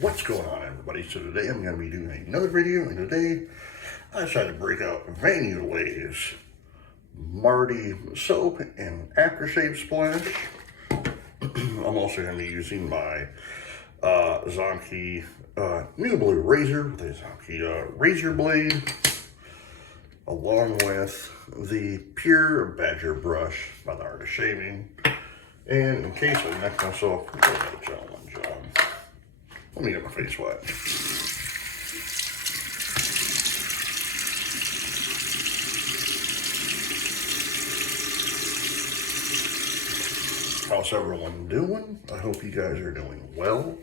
What's going on, everybody? So today I'm going to be doing another video, and today I decided to break out Yulay's Marty soap and aftershave splash. I'm also going to be using my Zonky New Blue razor with a Zonky razor blade, along with the Pure Badger brush by the Art of Shaving. And in case I neck myself, a gentleman job. Let me get my face wet. How's everyone doing? I hope you guys are doing well.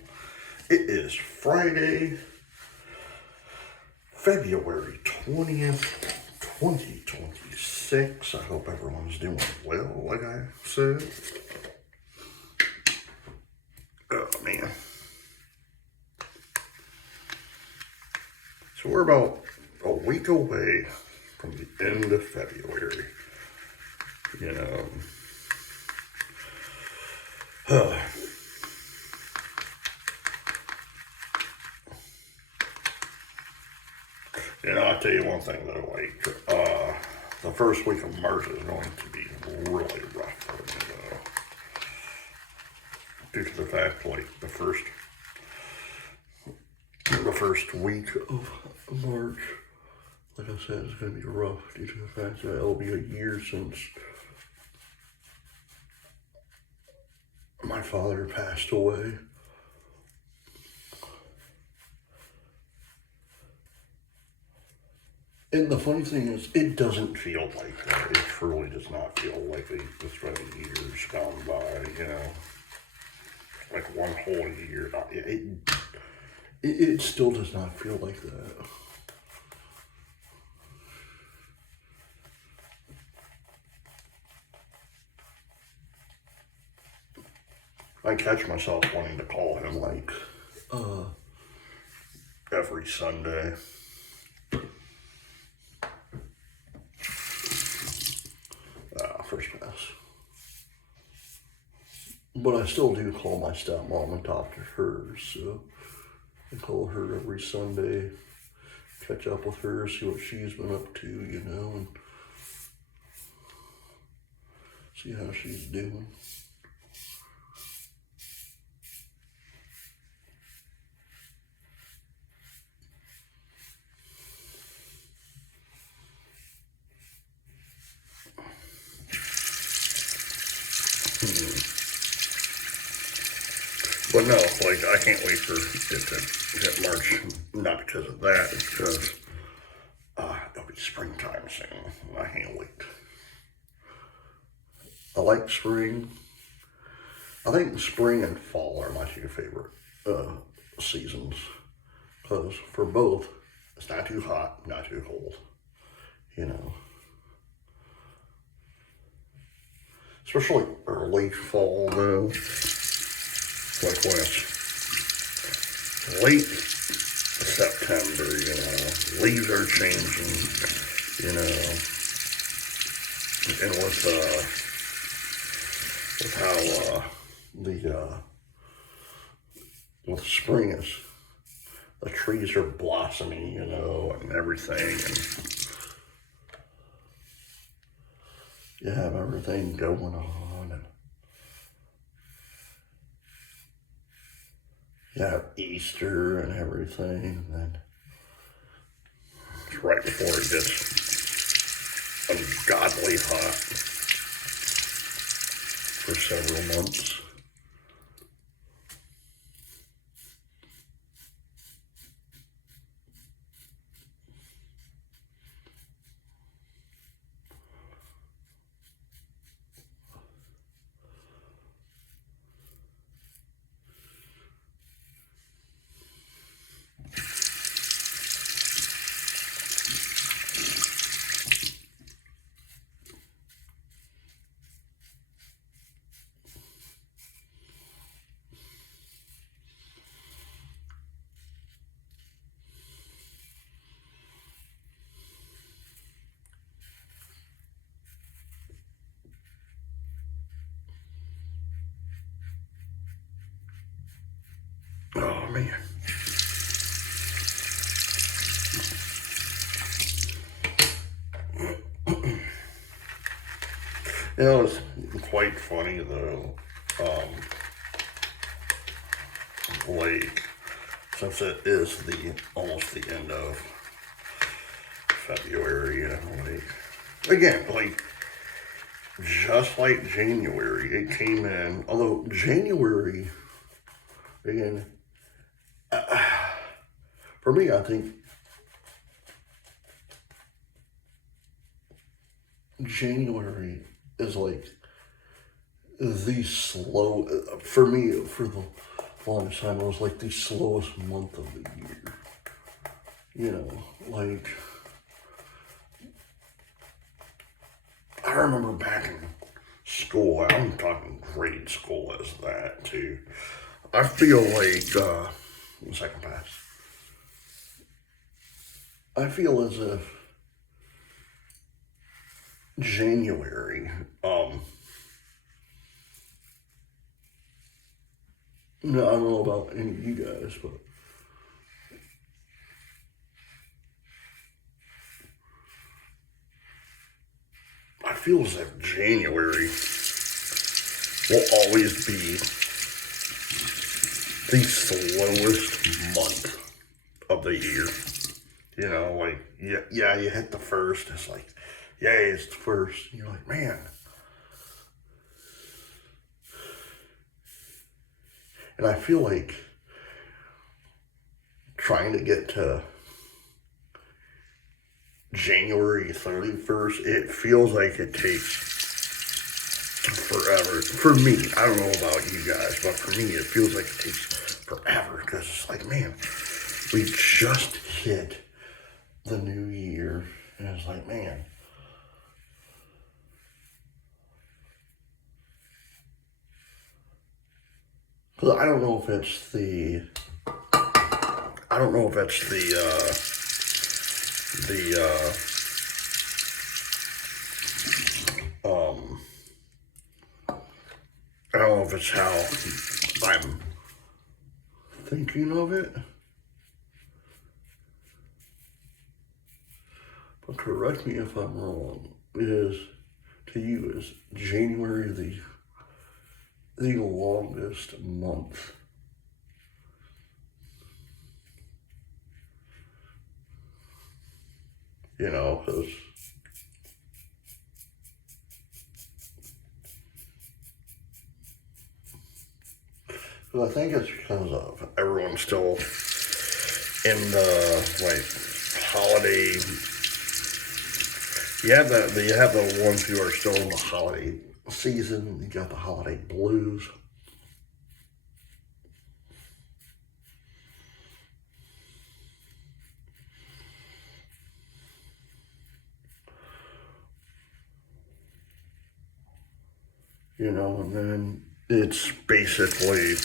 It is Friday, February 20th, 2026. I hope everyone's doing well, like I said. Oh, man. So we're about a week away from the end of February. You know, I'll tell you one thing though, like, the first week of March is going to be really rough for me, due to the fact, like, the first week of March, like I said, is going to be rough due to the fact that it'll be a year since my father passed away. And the funny thing is, it doesn't feel like that. It truly does not feel like it's been years gone by, you know. Like one whole year. It still does not feel like that. I catch myself wanting to call him, like, every Sunday. First pass. But I still do call my stepmom and talk to her, so I call her every Sunday, catch up with her, see what she's been up to, you know, and see how she's doing. But no, like, I can't wait for it to hit March, not because of that, it's because it'll be springtime soon. I can't wait. I like spring. I think spring and fall are my two favorite seasons, because for both, it's not too hot, not too cold, you know. Especially early fall, though. Like when it's late September, you know, leaves are changing, you know, and with how with spring is, the trees are blossoming, you know, and everything, and you have everything going on, and you have Easter and everything, and then it's right before it gets ungodly hot for several months. Oh man. It's quite funny though. Like, since it is almost the end of February, like, again, like, just like January, it came in, although January, again, for me, I think January is like the slow, for me, for the longest time, it was like the slowest month of the year. Like, I remember back in school, I'm talking grade school as that too. I feel like, second pass, I feel as if January, no, I don't know about any of you guys, but I feel as if January will always be the slowest month of the year. Like, yeah, you hit the first, it's like, yay, it's the first. And you're like, man. And I feel like trying to get to January 31st, it feels like it takes forever. For me, I don't know about you guys, but for me, it feels like it takes forever because it's like, man, we just hit the new year, and it's like, man. Because I don't know if it's the I don't know if it's I don't know if it's how I'm thinking of it. But correct me if I'm wrong. Is January the longest month? Because I think it's because of everyone's still in the holiday. You have the ones who are still in the holiday season. You got the holiday blues. And then it's basically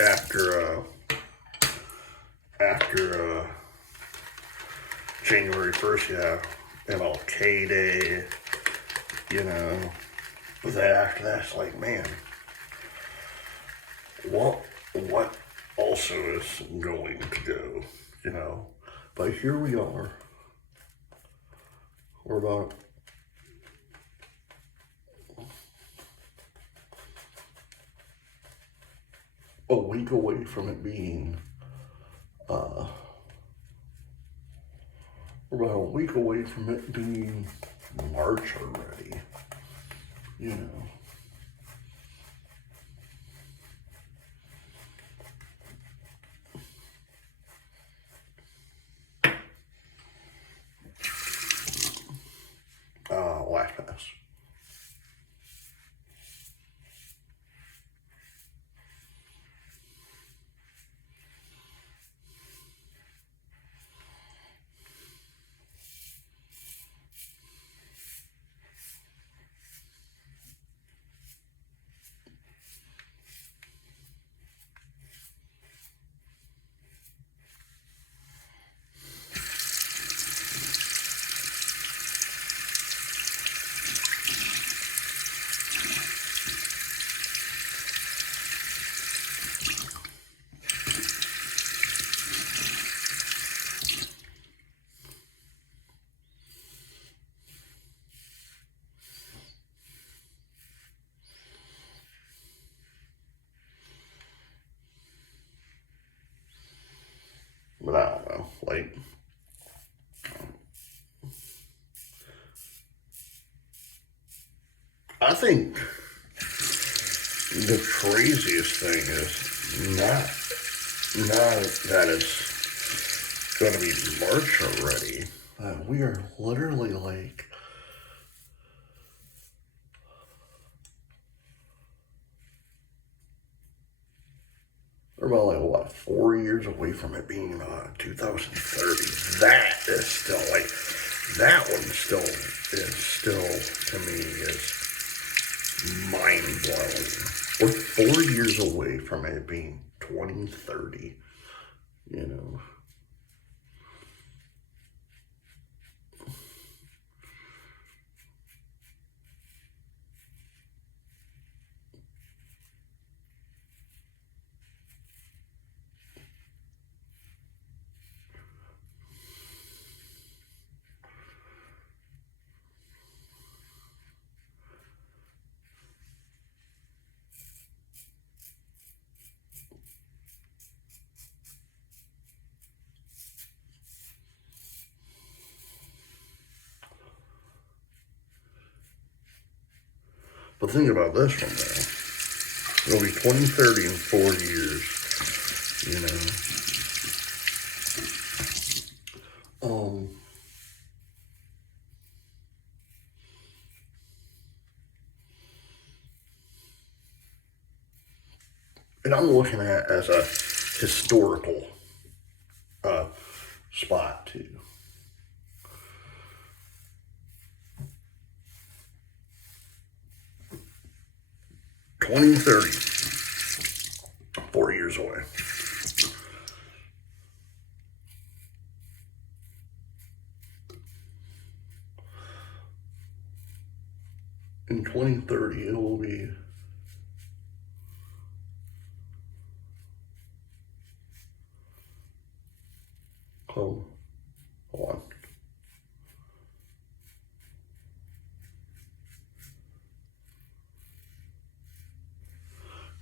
after January 1st, you have MLK Day, but then after that, it's like, man, what also is going to go, but here we are, we're about a week away from it being, we're about a week away from it being March already, last pass. Like, I think the craziest thing is not that it's going to be March already. We are literally like, we're about like, what, 4 years away from it being 2030. That is still like, that one still is still, to me, is mind-blowing. We're 4 years away from it being 2030, you know. But think about this one now. It'll be 2030 in 4 years, you know. And I'm looking at it as a historical spot too. $2030, 4 years away. In 2030, it will be hold on.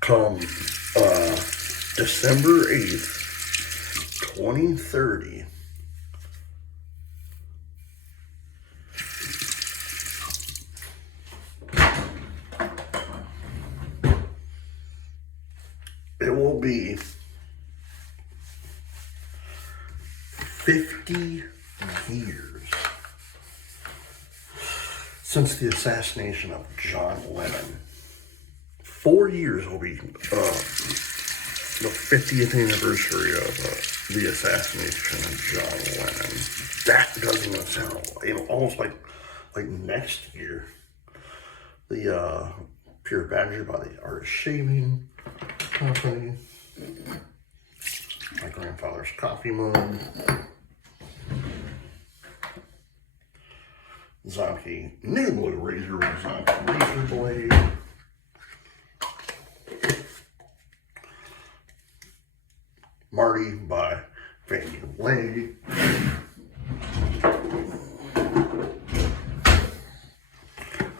Come December 8th, 2030, it will be 50 years since the assassination of John Lennon. 4 years will be the 50th anniversary of the assassination of John Lennon. That doesn't even sound almost like next year. The Pure Badger by the Artist Shaving Company. My grandfather's coffee mug. Zonky new blue razor with Zonky razor blade. Marty by Yulay.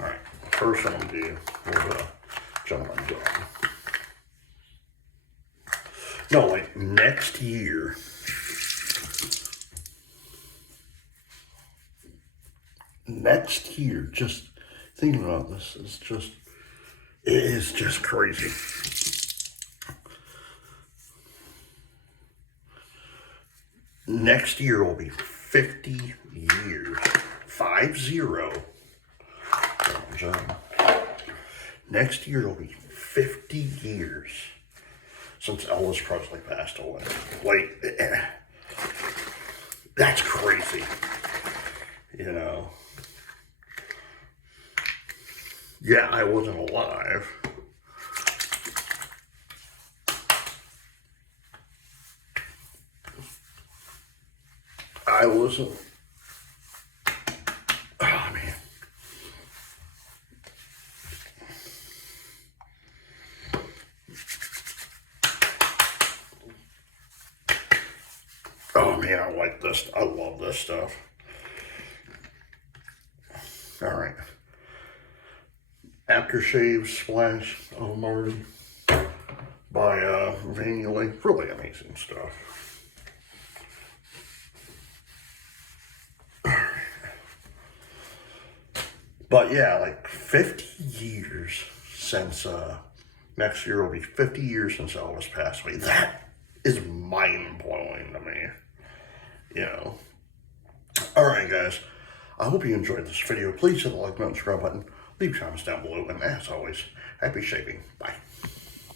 Alright, first I'm going to do is gentleman dog. No, like next year. Next year, just thinking about this is just, it is just crazy. Next year will be 50 years. 50. Next year will be 50 years since Elvis Presley passed away. Like, that's crazy. You know. Yeah, I wasn't alive. I wasn't. Oh, man. Oh, man, I like this. I love this stuff. All right. Aftershave Splash of Marty by Yulay. Really amazing stuff. But yeah, like 50 years since, next year will be 50 years since Elvis passed away. That is mind-blowing to me, you know. Alright guys, I hope you enjoyed this video. Please hit the like button, subscribe button, leave comments down below, and as always, happy shaping. Bye.